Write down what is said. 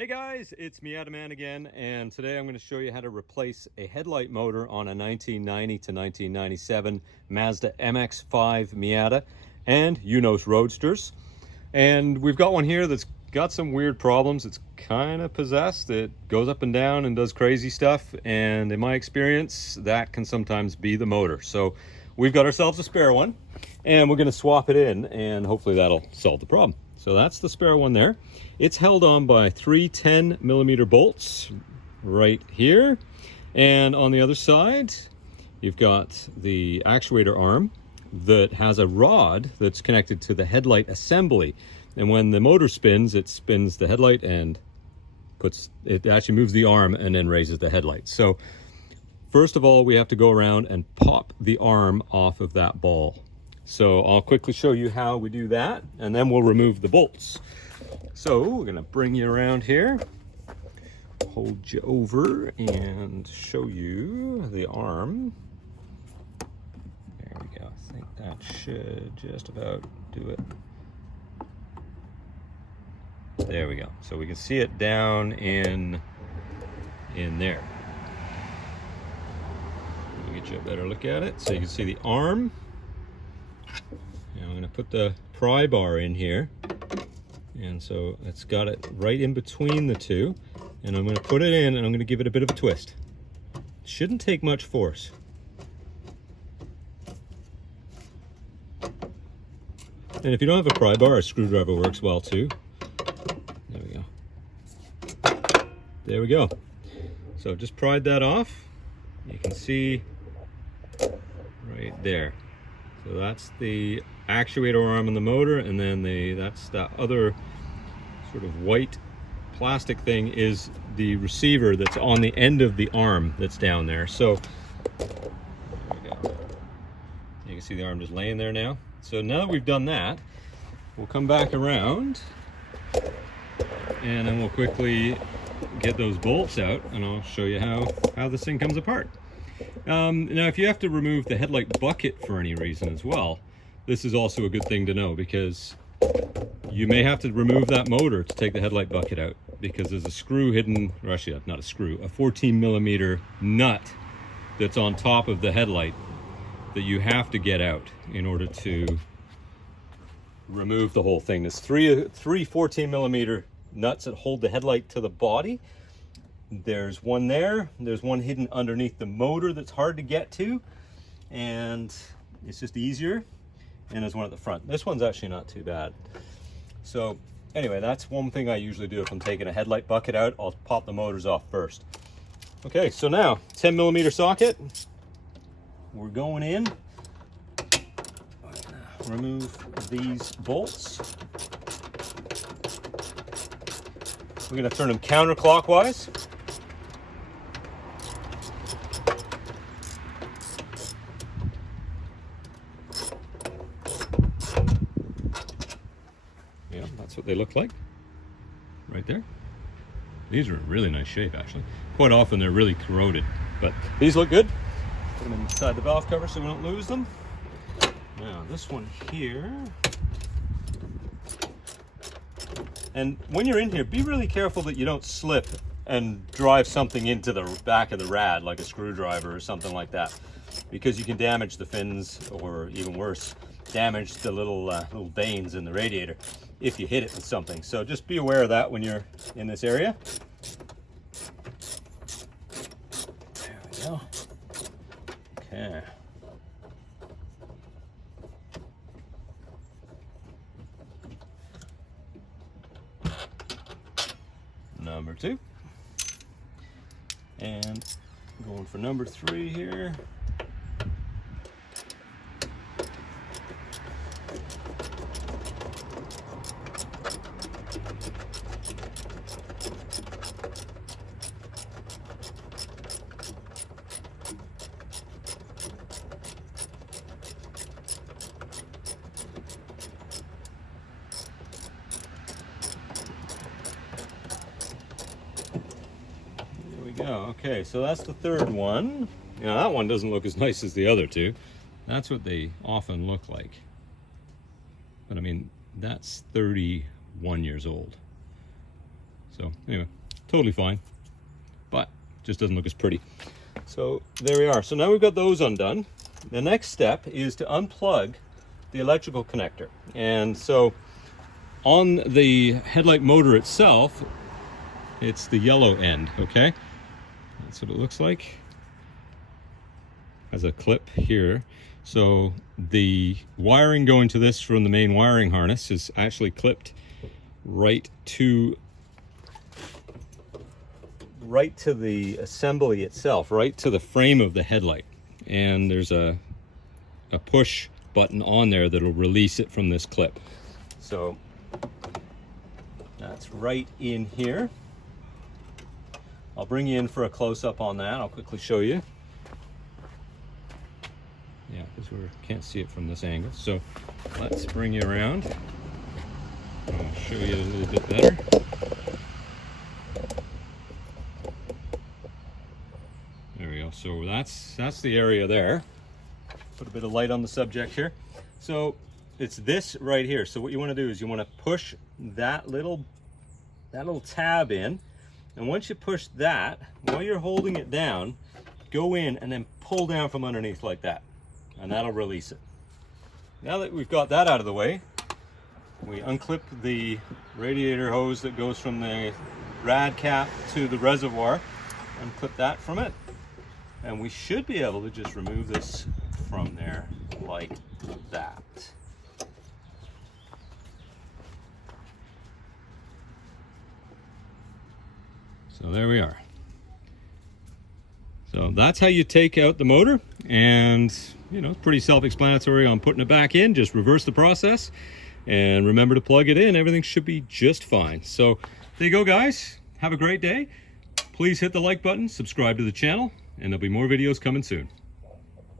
Hey guys, it's Miata Man again, and today I'm going to show you how to replace a headlight motor on a 1990 to 1997 Mazda MX-5 Miata and Eunos Roadsters. And we've got one here that's got some weird problems. It's kind of possessed. It goes up and down and does crazy stuff, and in my experience, that can sometimes be the motor. So we've got ourselves a spare one, and we're going to swap it in, and hopefully that'll solve the problem. So that's the spare one there. It's held on by three 10mm bolts right here. And on the other side, you've got the actuator arm that has a rod that's connected to the headlight assembly. And when the motor spins, it spins the headlight and it actually moves the arm and then raises the headlight. So first of all, we have to go around and pop the arm off of that ball. So I'll quickly show you how we do that, and then we'll remove the bolts. So we're gonna bring you around here, hold you over and show you the arm. There we go. I think that should just about do it. There we go. So we can see it down in there. Let me get you a better look at it so you can see the arm. Now I'm going to put the pry bar in here, and so it's got it right in between the two, and I'm going to put it in and I'm going to give it a bit of a twist. It shouldn't take much force. And if you don't have a pry bar, a screwdriver works well too. There we go. There we go. So just pried that off. You can see right there. So that's the actuator arm on the motor, and then that's that other sort of white plastic thing is the receiver that's on the end of the arm that's down there. So there we go. You can see the arm just laying there now. So now that we've done that, we'll come back around and then we'll quickly get those bolts out, and I'll show you how this thing comes apart. Now, if you have to remove the headlight bucket for any reason as well, this is also a good thing to know, because you may have to remove that motor to take the headlight bucket out, because there's a screw hidden, or actually not a screw, a 14mm nut that's on top of the headlight that you have to get out in order to remove the whole thing. There's three 14mm nuts that hold the headlight to the body. There's one there, there's one hidden underneath the motor that's hard to get to, and it's just easier, and there's one at the front. This one's actually not too bad. So anyway, that's one thing I usually do if I'm taking a headlight bucket out. I'll pop the motors off first. Okay, so now 10mm socket, we're going in. Remove these bolts. We're going to turn them counterclockwise. Yeah, that's what they look like right there. These are in really nice shape, actually. Quite often they're really corroded, but these look good. Put them inside the valve cover so we don't lose them. Now this one here. And when you're in here, be really careful that you don't slip and drive something into the back of the rad, like a screwdriver or something like that, because you can damage the fins, or even worse, damage the little vanes in the radiator if you hit it with something. So just be aware of that when you're in this area. There we go. Okay. Number 2, and going for number 3 here. Okay, so that's the third one. Now that one doesn't look as nice as the other two. That's what they often look like. But I mean, that's 31 years old. So anyway, totally fine, but just doesn't look as pretty. So there we are. So now we've got those undone. The next step is to unplug the electrical connector. And so on the headlight motor itself, it's the yellow end, okay? That's what it looks like. Has a clip here. So the wiring going to this from the main wiring harness is actually clipped right to the assembly itself, right to the frame of the headlight. And there's a push button on there that'll release it from this clip. So that's right in here. I'll bring you in for a close-up on that. I'll quickly show you. Yeah, because we can't see it from this angle. So let's bring you around. I'll show you a little bit better. There we go. So that's the area there. Put a bit of light on the subject here. So it's this right here. So what you want to do is you want to push that little tab in, and once you push that, while you're holding it down, go in and then pull down from underneath like that, and that'll release it. Now that we've got that out of the way, we unclip the radiator hose that goes from the rad cap to the reservoir, unclip that from it, and we should be able to just remove this from there like that. So there we are. So that's how you take out the motor, and you know, it's pretty self-explanatory on putting it back in. Just reverse the process and remember to plug it in. Everything should be just fine. So there you go, guys. Have a great day. Please hit the like button, subscribe to the channel, and there'll be more videos coming soon.